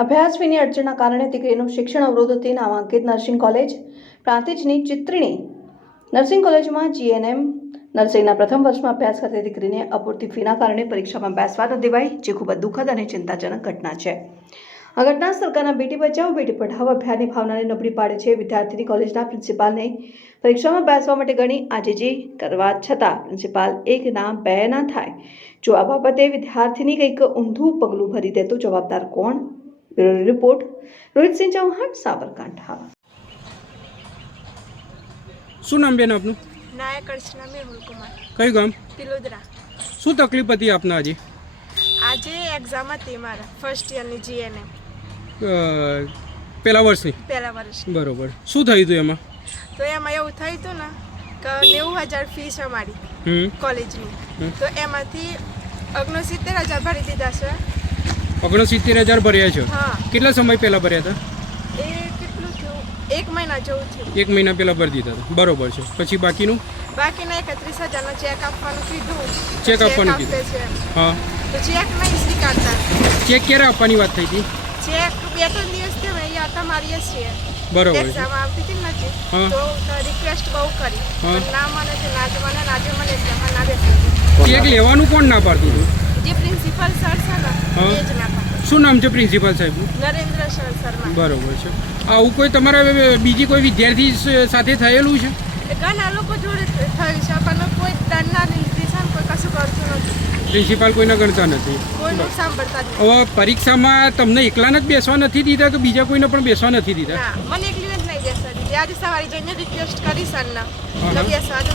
અભ્યાસ ફીની અડચણના કારણે દીકરીનું શિક્ષણ અવરોધથી નામાંકિત નર્સિંગ કોલેજ પ્રાંતિજની ચિત્રીણી નર્સિંગ કોલેજમાં જીએનએમ નર્સિંગના પ્રથમ વર્ષમાં અભ્યાસ કરતી દીકરીને અપૂરતી ફીના કારણે પરીક્ષામાં બેસવા ન દેવાઈ, જે ખૂબ જ દુઃખદ અને ચિંતાજનક ઘટના છે. આ ઘટના સરકારના બેટી બચાવો બેટી પઢાઓ અભિયાનની ભાવનાને નબળી પાડે છે. વિદ્યાર્થીની કોલેજના પ્રિન્સિપાલને પરીક્ષામાં બેસવા માટે ઘણી આજીજી કરવા છતાં પ્રિન્સિપાલ એક ના બે ના થાય. જો આ બાબતે વિદ્યાર્થીની કંઈક ઊંધું પગલું ભરી દે તો જવાબદાર કોણ? Bureau report Rohitsinh Chauhan, Sabarkantha. શું નામ બેન આપનું? નાયક અર્ચના મેહુલ કુમાર. કયું ગામ? પિલોદરા. શું તકલીફ હતી આપને આજે? આજે એક્ઝામ હતી મારા ફર્સ્ટ યરની જીએનએમ પહેલા વર્ષની? પહેલા વર્ષ. બરોબર. શું થયું હતું એમાં? તો એમાં એવું થયું હતું ને કે 90,000 ફી છે અમારી કોલેજની. તો એમાંથી 69,000 ભરી દીધા છે. 69,000 ભર્યા છે? હા. કેટલા સમય પહેલા ભર્યા હતા? એ કેટલું થયું? 1 મહિના જેવું થયું. 1 મહિના પહેલા ભરી દીધા હતા. બરોબર છે. પછી બાકીનું? બાકીના 31,000નો ચેક આપવાનું કીધું. ચેક આપવાનું કીધું? હા. તો ચેક નહીં સ્વીકારતા. ચેક ક્યારે આપવાની વાત થઈ હતી? ચેક 2-3 દિવસ થયા અહીંયા હતા મારીએ છીએ. બરોબર. એક્ઝામ આવતી હતી ને હા. તો રિક્વેસ્ટ બહુ કરી. હા. પણ ના મને છે, ના જ મને, ના જ મને એક્ઝામમાં ના બેસી. ચેક લેવાનું કોણ ના પાડતું હતું? જે પ્રિન્સિપલ સર છે ને હા. એ જ ના પાડે. શું નામ છે પ્રિન્સિપાલ સાહેબનું? નરેન્દ્ર સર શર્મા. બરોબર છે. આવું કોઈ તમારા બીજી કોઈ વિદ્યાર્થી સાથે થયેલું છે? ઘણા લોકો જોડે થયું છે પણ કોઈ દંડના નિર્દેશન કોઈ કશું કરતું નથી. પ્રિન્સિપાલ કોઈને ગણતા નથી? કોઈનું સાંભળતા જ નથી. હવે પરીક્ષામાં તમને એકલાને જ બેસવા નથી દીધા કે બીજા કોઈને પણ બેસવા નથી દીધા? ના, મને એકલીને જ નહીં બેસવા દીધી. આજે સવારે જઈને રિક્વેસ્ટ કરી સરને હા. બેસવા દો,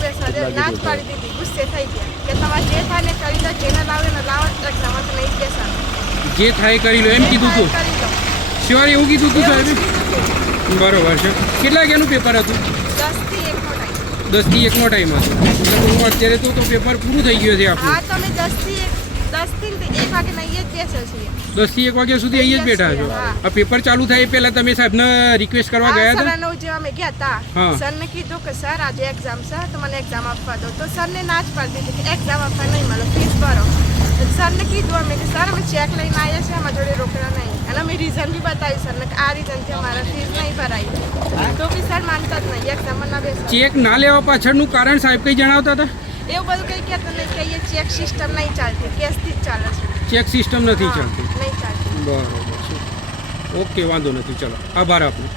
ના જ પાડી દીધી. ગુસ્સે થઈ ગયા કે તમારે જે થાય ને કરી લો, જેને લાવે ને લાવો, એક્ઝામમાં તો નહીં જ બેસવાનું. જે થાય કરી લો એમ કીધું હતું? કરી લો. શિવાય એવું કીધું હતું એવું જ સાહેબ? કીધું હતું. બરોબર છે. કેટલા વાગ્યાનું પેપર હતું? 10 થી 1 નો ટાઈમ. 10 થી 1 નો ટાઈમ હતો. એટલે હું અત્યારે તો પેપર પૂરું થઈ ગયું છે આપણું. હા, તો અમે 10 થી 1 વાગે નહીં જ બેસે છીએ. 10 થી 1 વાગ્યા સુધી અહીંયા જ બેઠા છો? હા. આ પેપર ચાલુ થાય એ પહેલા તમે સાહેબને રિક્વેસ્ટ કરવા ગયા હતા? સર 9 જેવા અમે ગયા હતા. હા. સરને કીધું કે સર આજે એક્ઝામ છે તો મને એક્ઝામ આપવા દો. તો સરને ના જ પાડી દીધી કે એક્ઝામ આપવા નહીં મળે, ફીસ ભરો. સરને કીધું અમે કે સર અમે ચેક લઈને આવ્યા છીએ, અમારા જોડે રોકડા નહીં. અને અમે રીઝન બી બતાવ્યું સરને કે આ રીઝનથી અમારા ફીસ નહીં ભરાઈ. તો બી સર માનતા જ નહીં, એક્ઝામમાં ના બેસે. ચેક ના લેવા પાછળનું કારણ સાહેબ કંઈ જણાવતા હતા? એવું બધું કંઈ કહેતું નહીં કે અહીંયા ચેક સિસ્ટમ નહીં ચાલતી, કેશથી જ ચાલે છે. ચેક સિસ્ટમ નથી હા, ચાલતી? નહીં ચાલતી. બરોબર છે. ઓકે, વાંધો નથી. ચલો, આભાર આપનો.